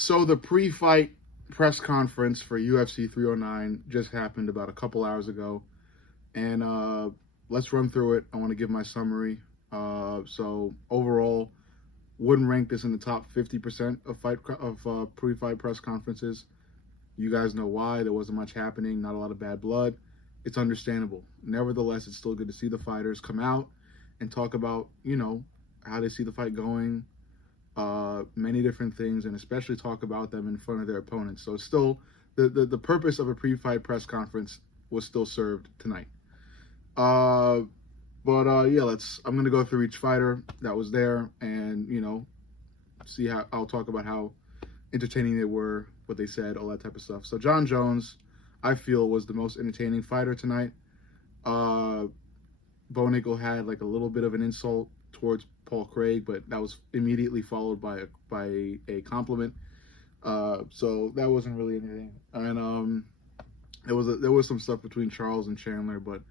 So the pre-fight press conference for UFC 309 just happened about a couple hours ago, and let's run through it. I want to give my summary. So overall, wouldn't rank this in the top 50% of pre-fight press conferences. You guys know why. There wasn't much happening, not a lot of bad blood. It's understandable. Nevertheless, it's still good to see the fighters come out and talk about, how they see the fight going, many different things, and especially talk about them in front of their opponents. So it's still the purpose of a pre-fight press conference was still served tonight. Yeah, I'm gonna go through each fighter that was there, and see how I'll talk about how entertaining they were, what they said, all that type of stuff. So Jon Jones, I feel, was the most entertaining fighter tonight. Bo Nickal had like a little bit of an insult towards Paul Craig, but that was immediately followed by a compliment. So that wasn't really anything. And there was some stuff between Charles and Chandler, but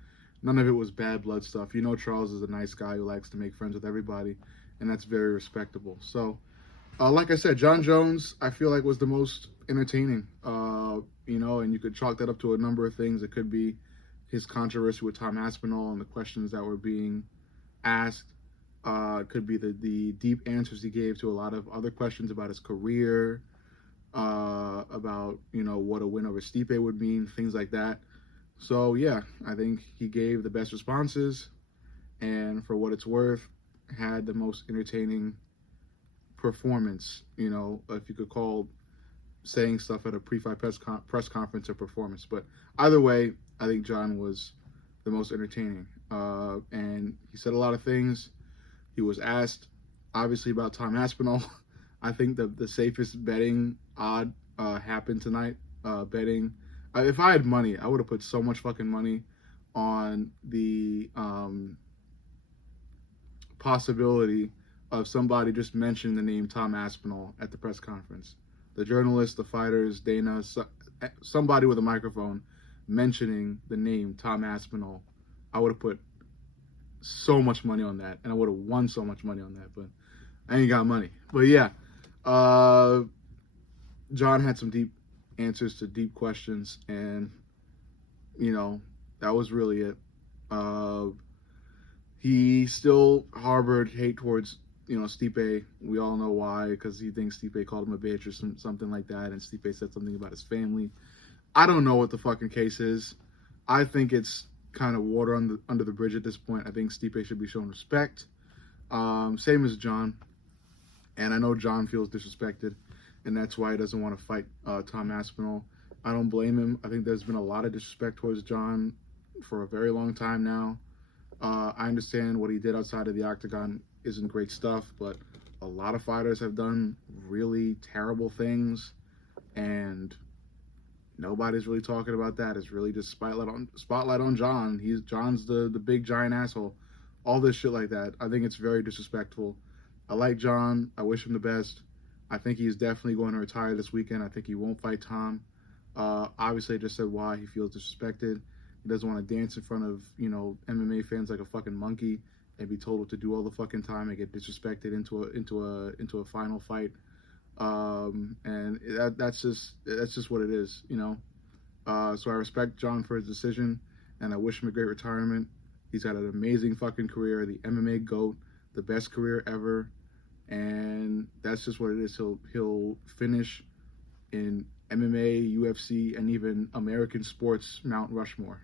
none of it was bad blood stuff. Charles is a nice guy who likes to make friends with everybody, and that's very respectable. So, like I said, Jon Jones, I feel like was the most entertaining. And you could chalk that up to a number of things. It could be his controversy with Tom Aspinall and the questions that were being asked. It could be the deep answers he gave to a lot of other questions about his career, about what a win over Stipe would mean, things like that. So yeah, I think he gave the best responses, and for what it's worth, had the most entertaining performance. If you could call saying stuff at a pre-fight press conference a performance, but either way, I think Jon was the most entertaining, and he said a lot of things. He was asked, obviously, about Tom Aspinall. I think the safest betting odd happened tonight. Betting, if I had money, I would have put so much fucking money on the possibility of somebody just mentioning the name Tom Aspinall at the press conference. The journalists, the fighters, Dana, somebody with a microphone mentioning the name Tom Aspinall. I would have put so much money on that, and I would have won so much money on that, but I ain't got money. But yeah, Jon had some deep answers to deep questions, and that was really it. He still harbored hate towards Stipe. We all know why, because he thinks Stipe called him a bitch or something like that, and Stipe said something about his family. I don't know what the fucking case is. I think it's kind of water under the bridge at this point. I think Stipe should be shown respect. Same as Jon. And I know Jon feels disrespected, and that's why he doesn't want to fight Tom Aspinall. I don't blame him. I think there's been a lot of disrespect towards Jon for a very long time now. I understand what he did outside of the octagon isn't great stuff, but a lot of fighters have done really terrible things, and nobody's really talking about that. It's really just spotlight on Jon. Jon's the big giant asshole. All this shit like that. I think it's very disrespectful. I like Jon. I wish him the best. I think he's definitely going to retire this weekend. I think he won't fight Tom. Obviously, I just said why he feels disrespected. He doesn't want to dance in front of MMA fans like a fucking monkey and be told what to do all the fucking time and get disrespected into a final fight. And that's just what it is, So I respect Jon for his decision, and I wish him a great retirement. He's had an amazing fucking career, the MMA GOAT, the best career ever, and that's just what it is. He'll finish in MMA, UFC, and even American sports Mount Rushmore.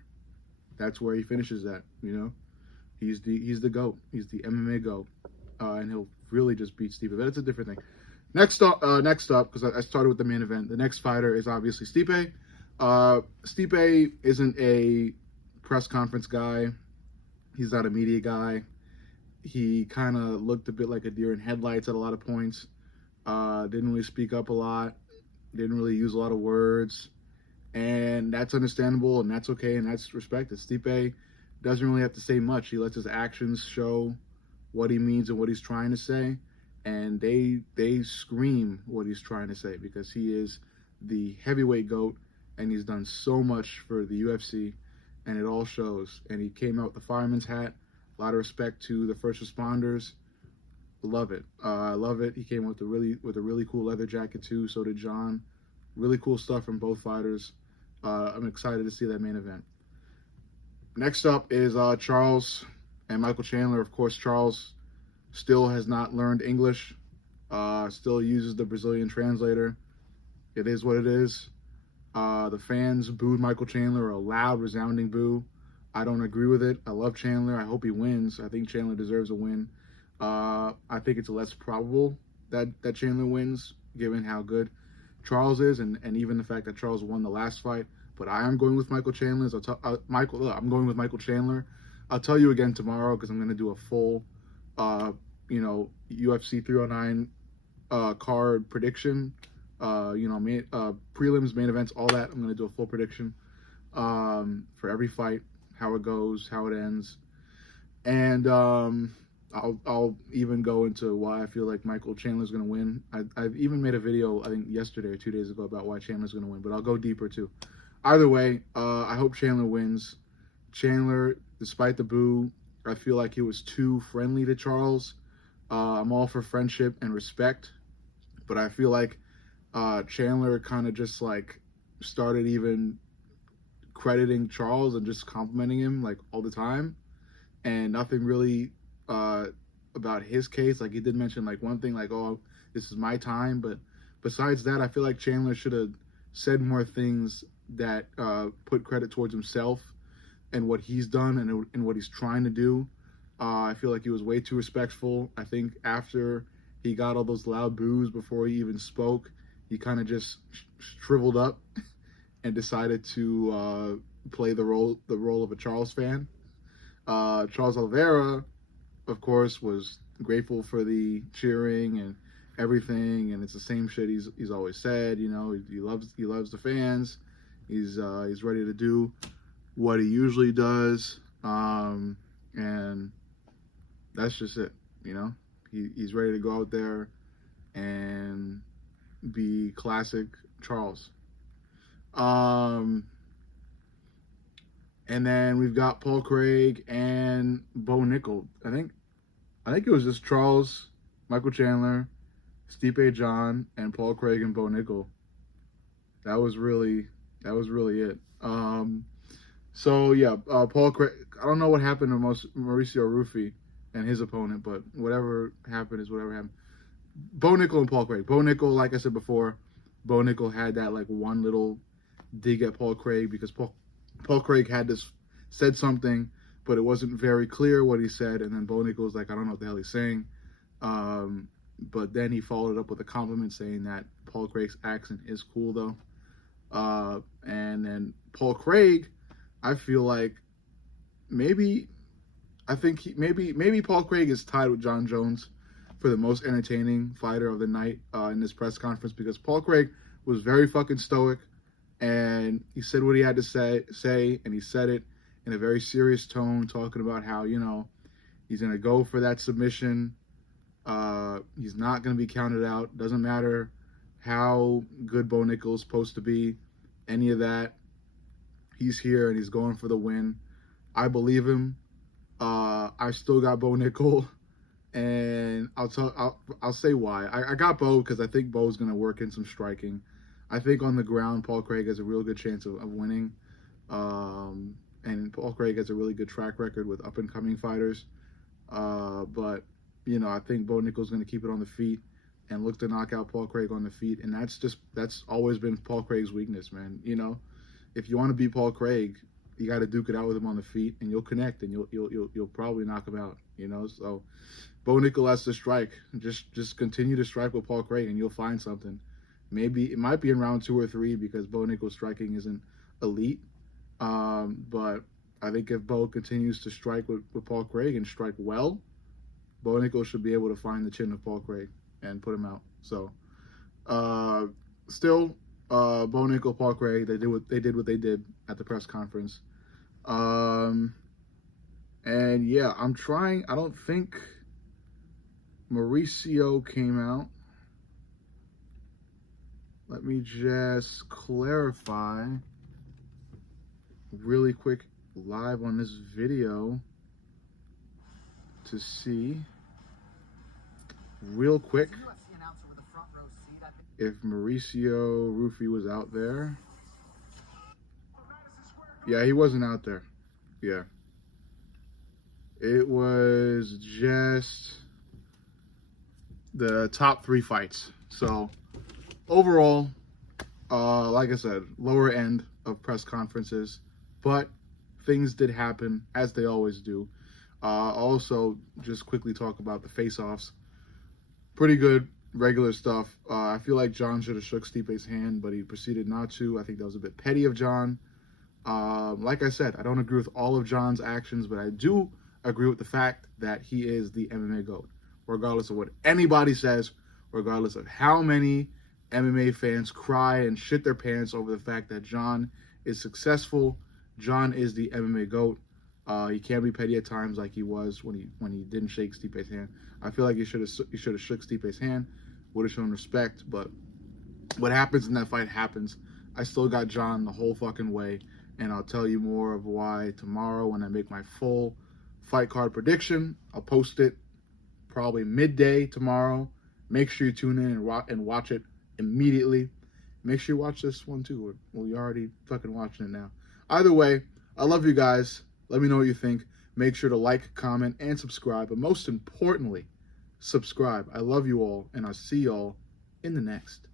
That's where he finishes at. He's the GOAT. He's the MMA GOAT, and he'll really just beat Stipe. But it's a different thing. Next up, because I started with the main event. The next fighter is obviously Stipe. Stipe isn't a press conference guy. He's not a media guy. He kind of looked a bit like a deer in headlights at a lot of points. Didn't really speak up a lot. Didn't really use a lot of words. And that's understandable, and that's okay, and that's respected. Stipe doesn't really have to say much. He lets his actions show what he means and what he's trying to say. And they scream what he's trying to say, because he is the heavyweight GOAT, and he's done so much for the UFC, and it all shows. And he came out with the fireman's hat. A lot of respect to the first responders. A love it. I love it. He came with a really cool leather jacket too. So did John. Really cool stuff from both fighters. I'm excited to see that main event. Next up is Charles and Michael Chandler. Of course, Charles still has not learned English. Still uses the Brazilian translator. It is what it is. The fans booed Michael Chandler, a loud, resounding boo. I don't agree with it. I love Chandler. I hope he wins. I think Chandler deserves a win. I think it's less probable that Chandler wins, given how good Charles is, and even the fact that Charles won the last fight. But I am going with Michael Chandler. I'm going with Michael Chandler. I'll tell you again tomorrow because I'm going to do a full, UFC 309 card prediction. Prelims, main events, all that. I'm going to do a full prediction for every fight, how it goes, how it ends, and I'll even go into why I feel like Michael Chandler's going to win. I've even made a video, I think yesterday or 2 days ago, about why Chandler's going to win, but I'll go deeper too. Either way, I hope Chandler wins. Chandler, despite the boo, I feel like he was too friendly to Charles. I'm all for friendship and respect, but I feel like Chandler kind of just like started even crediting Charles and just complimenting him like all the time, and nothing really about his case. Like he did mention like one thing like, oh, this is my time, but besides that, I feel like Chandler should have said more things that put credit towards himself and what he's done and what he's trying to do. I feel like he was way too respectful. I think after he got all those loud boos before he even spoke, he kind of just shriveled up and decided to play the role of a Charles fan. Charles Oliveira, of course, was grateful for the cheering and everything, and it's the same shit he's always said. You know, he loves the fans. He's ready to do what he usually does, and that's just it. You know, he's ready to go out there and be classic Charles. And then we've got Paul Craig and Bo Nickel. I think it was just Charles, Michael Chandler, Stipe John, and Paul Craig and Bo Nickel. That was really it. So yeah, Paul Craig. I don't know what happened to Mauricio Rufy and his opponent, but whatever happened is whatever happened. Bo Nickel and Paul Craig. Bo Nickel, like I said before, Bo Nickel had that like one little dig at Paul Craig because Paul Craig said something, but it wasn't very clear what he said, and then Bo Nickel was like, I don't know what the hell he's saying. But then he followed up with a compliment saying that Paul Craig's accent is cool though. And then Paul Craig, I feel like maybe Paul Craig is tied with Jon Jones for the most entertaining fighter of the night in this press conference, because Paul Craig was very fucking stoic and he said what he had to say, and he said it in a very serious tone, talking about how, you know, he's going to go for that submission. He's not going to be counted out. Doesn't matter how good Bo Nickel's supposed to be, any of that. He's here and he's going for the win. I believe him. I still got Bo Nickel, and I'll say why. I got Bo because I think Bo's going to work in some striking. I think on the ground, Paul Craig has a real good chance of winning. And Paul Craig has a really good track record with up-and-coming fighters. But, you know, I think Bo Nickel's going to keep it on the feet and look to knock out Paul Craig on the feet. And that's always been Paul Craig's weakness, man. You know, if you want to beat Paul Craig, you got to duke it out with him on the feet, and you'll connect, and you'll probably knock him out, you know. So Bo Nickel has to strike. Just continue to strike with Paul Craig, and you'll find something. Maybe it might be in round 2 or 3 because Bo Nickel's striking isn't elite. But I think if Bo continues to strike with Paul Craig and strike well, Bo Nickel should be able to find the chin of Paul Craig and put him out. So still, Bo Nickel, Paul Craig, they did what they did at the press conference. And yeah, I don't think Mauricio came out. Let me just clarify really quick live on this video to see. real quick if Mauricio Rufy was out there. Yeah, he wasn't out there. Yeah. It was just the top 3 fights. So overall, like I said, lower end of press conferences, but things did happen as they always do. Also, just quickly talk about the face-offs. Pretty good, regular stuff. I feel like John should have shook Stipe's hand, but he proceeded not to. I think that was a bit petty of John. Like I said, I don't agree with all of John's actions, but I do agree with the fact that he is the MMA GOAT. Regardless of what anybody says, regardless of how many MMA fans cry and shit their pants over the fact that John is successful, John is the MMA GOAT. He can be petty at times, like he was when he didn't shake Stipe's hand. I feel like he should have shook Stipe's hand, would have shown respect. But what happens in that fight happens. I still got John the whole fucking way, and I'll tell you more of why tomorrow when I make my full fight card prediction. I'll post it probably midday tomorrow. Make sure you tune in and watch it immediately. Make sure you watch this one too. Well, you're already fucking watching it now. Either way, I love you guys. Let me know what you think. Make sure to like, comment, and subscribe. But most importantly, subscribe. I love you all, and I'll see y'all in the next.